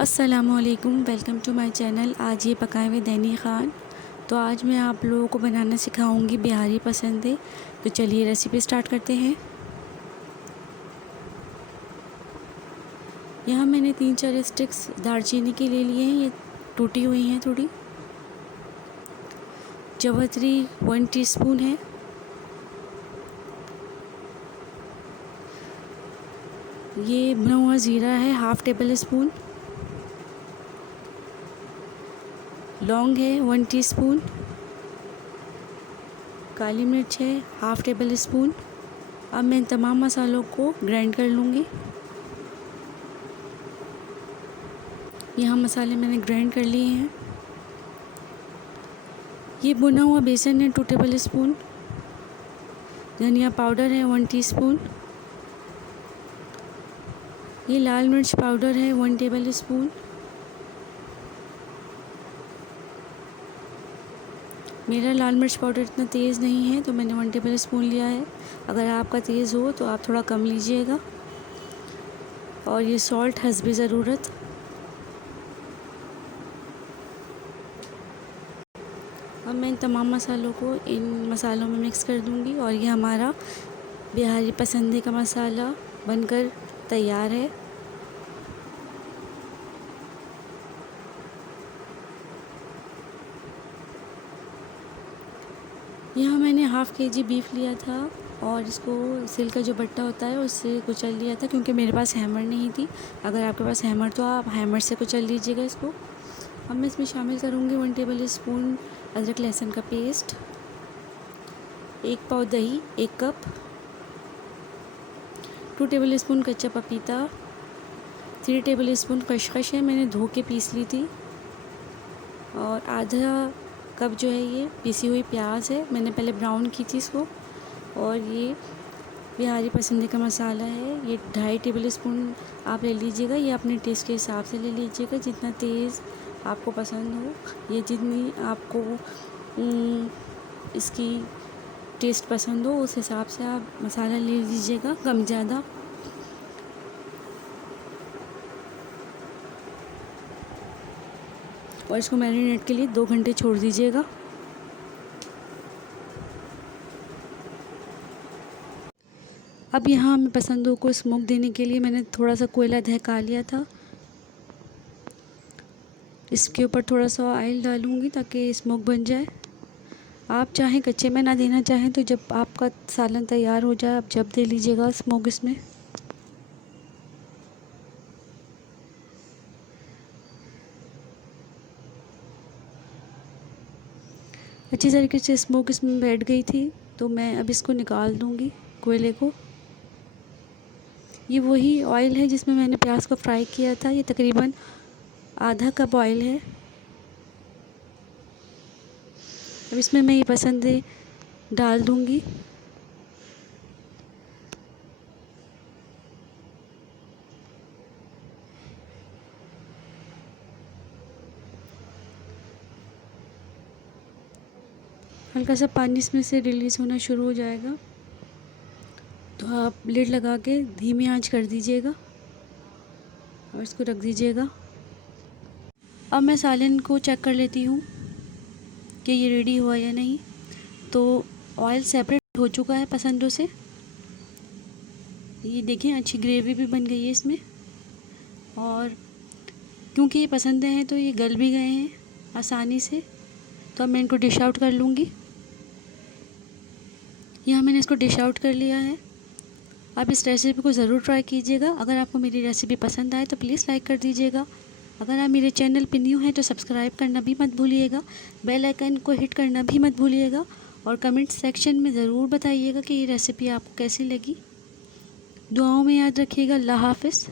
अस्सलामुअलैकुम, welcome to my channel. आज ये पकाए हुए दैनी ख़ान। तो आज मैं आप लोगों को बनाना सिखाऊंगी बिहारी पसंद है। तो चलिए रेसिपी स्टार्ट करते हैं। यहाँ मैंने 3-4 स्टिक्स दालचीनी के ले लिए हैं, ये टूटी हुई हैं थोड़ी। जवत्री 1 टीस्पून है। ये भुना हुआ ज़ीरा है 1/2 टेबल स्पून। लौंग है 1 टीस्पून। काली मिर्च है 1/2 टेबल स्पून। अब मैं इन तमाम मसालों को ग्राइंड कर लूँगी। यहाँ मसाले मैंने ग्राइंड कर लिए हैं। ये भुना हुआ बेसन है 2 टेबल स्पून। धनिया पाउडर है 1 टीस्पून। ये लाल मिर्च पाउडर है 1 टेबल स्पून। मेरा लाल मिर्च पाउडर इतना तेज़ नहीं है तो मैंने 1 टेबल स्पून लिया है। अगर आपका तेज़ हो तो आप थोड़ा कम लीजिएगा। और ये सॉल्ट हस्बे ज़रूरत। अब मैं इन तमाम मसालों को इन मसालों में मिक्स कर दूंगी और ये हमारा बिहारी पसंदी का मसाला बनकर तैयार है। यहाँ मैंने 1/2 kg बीफ लिया था और इसको सिल का जो बट्टा होता है उससे कुचल लिया था, क्योंकि मेरे पास हैमर नहीं थी। अगर आपके पास हैमर तो आप हैमर से कुचल लीजिएगा इसको। अब मैं इसमें शामिल करूँगी 1 टेबल स्पून अदरक लहसुन का पेस्ट, 1 पाव दही, 1 कप, 2 टेबल स्पून कच्चा पपीता, 3 टेबल स्पून खसखस है, मैंने धो के पीस ली थी। और आधा कप जो है ये पिसी हुई प्याज है, मैंने पहले ब्राउन की थी इसको। और ये बिहारी पसंदी का मसाला है, ये 2.5 टेबल स्पून आप ले लीजिएगा। ये अपने टेस्ट के हिसाब से ले लीजिएगा, जितना तेज़ आपको पसंद हो, ये जितनी आपको इसकी टेस्ट पसंद हो उस हिसाब से आप मसाला ले लीजिएगा, कम ज़्यादा। और इसको मैरिनेट के लिए 2 घंटे छोड़ दीजिएगा। अब यहाँ मैं पसंदों को स्मोक देने के लिए मैंने थोड़ा सा कोयला दहका लिया था। इसके ऊपर थोड़ा सा ऑयल डालूँगी ताकि स्मोक बन जाए। आप चाहें कच्चे में ना देना चाहें तो जब आपका सालन तैयार हो जाए आप जब दे लीजिएगा स्मोक इसमें। अच्छी तरीके से स्मोक इसमें बैठ गई थी तो मैं अब इसको निकाल दूँगी कोयले को। ये वही ऑयल है जिसमें मैंने प्याज को फ्राई किया था, ये तकरीबन आधा कप ऑयल है। अब इसमें मैं ये पसंद डाल दूँगी। हल्का सा पानी इसमें से रिलीज़ होना शुरू हो जाएगा तो आप लिड लगा के धीमी आंच कर दीजिएगा और इसको रख दीजिएगा। अब मैं सालन को चेक कर लेती हूँ कि ये रेडी हुआ या नहीं। तो ऑयल सेपरेट हो चुका है पसंदों से। ये देखें अच्छी ग्रेवी भी बन गई है इसमें। और क्योंकि ये पसंदें हैं तो ये गल भी गए हैं आसानी से। तो अब मैं इनको डिश आउट कर लूँगी। यहाँ मैंने इसको डिश आउट कर लिया है। आप इस रेसिपी को ज़रूर ट्राई कीजिएगा। अगर आपको मेरी रेसिपी पसंद आए तो प्लीज़ लाइक कर दीजिएगा। अगर आप मेरे चैनल पे न्यू हैं तो सब्सक्राइब करना भी मत भूलिएगा। बेल आइकन को हिट करना भी मत भूलिएगा। और कमेंट सेक्शन में ज़रूर बताइएगा कि ये रेसिपी आपको कैसी लगी। दुआओं में याद रखिएगा। अल्लाह हाफ़िज़।